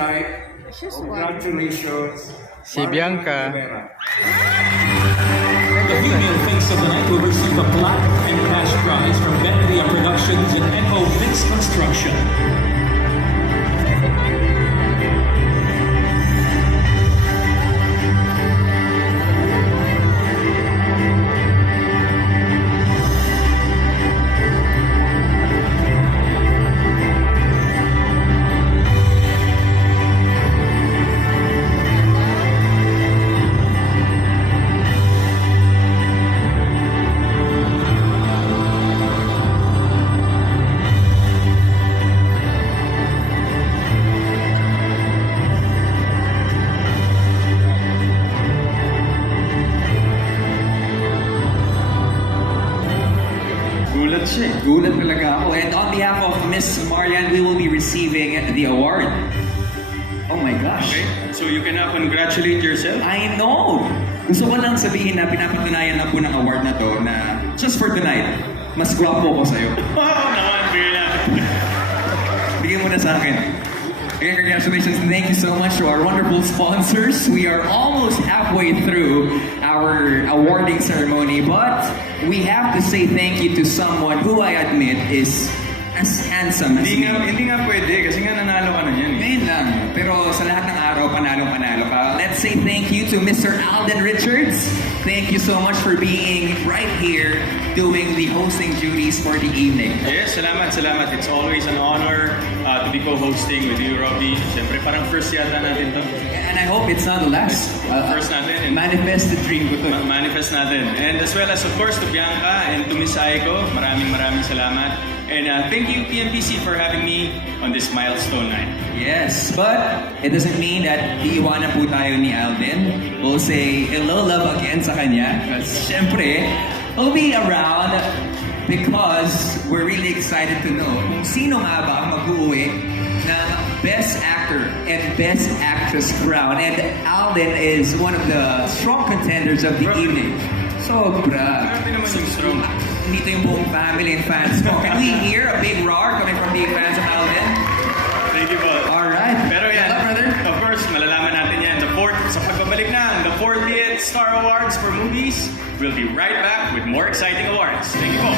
tonight. Congratulations. Si Bianca. The female face of the night will receive a plaque and cash prize from Benria Productions and NO Mix Construction. Gulat siya. Gulat talaga ako. And on behalf of Miss Marian, we will be receiving the award. Oh my gosh. Okay, so you can now congratulate yourself. I know! Gusto ko lang sabihin na pinapatunayan lang po ng award na to na just for tonight, mas gwapo ko sa'yo. Wow, naman, bigyan natin. Bigyan mo na sa akin. Again, congratulations and thank you so much to our wonderful sponsors. We are almost halfway through our awarding ceremony, but we have to say thank you to someone who I admit is as handsome as me. Hindi nga pwede kasi nga nanalo ka na yan. Ngayon lang. Pero sa lahat ng araw, panalo ka. Let's say thank you to Mr. Alden Richards. Thank you so much for being right here doing the hosting duties for the evening. Yes, salamat. It's always an honor to be co-hosting with you, Robbie. Siyempre, parang first yata natin to. And I hope it's not the last. First natin. Manifest the dream ko to. Manifest natin. And as well as, of course, to Bianca and to Miss Aiko. Maraming salamat. And thank you, PMPC, for having me on this milestone night. Yes, but it doesn't mean that iiwanan po tayo ni Alvin. We'll say hello love again sa kanya. Because syempre, he'll be around because we're really excited to know kung sino nga ba ang mag-uwi ng Best Actor and Best Actress crown. And Alvin is one of the strong contenders of the evening. Sobra. Grabe naman yung strong. Dito yung buong family and fans mo. Can we hear a big roar coming from the fans of Alvin? Thank you po. Alright. Pero yan, Hello, brother. of course, malalaman natin yan. Sa pagbabalik na, the 40th Star Awards for Movies, we'll be right back with more exciting awards. Thank you po.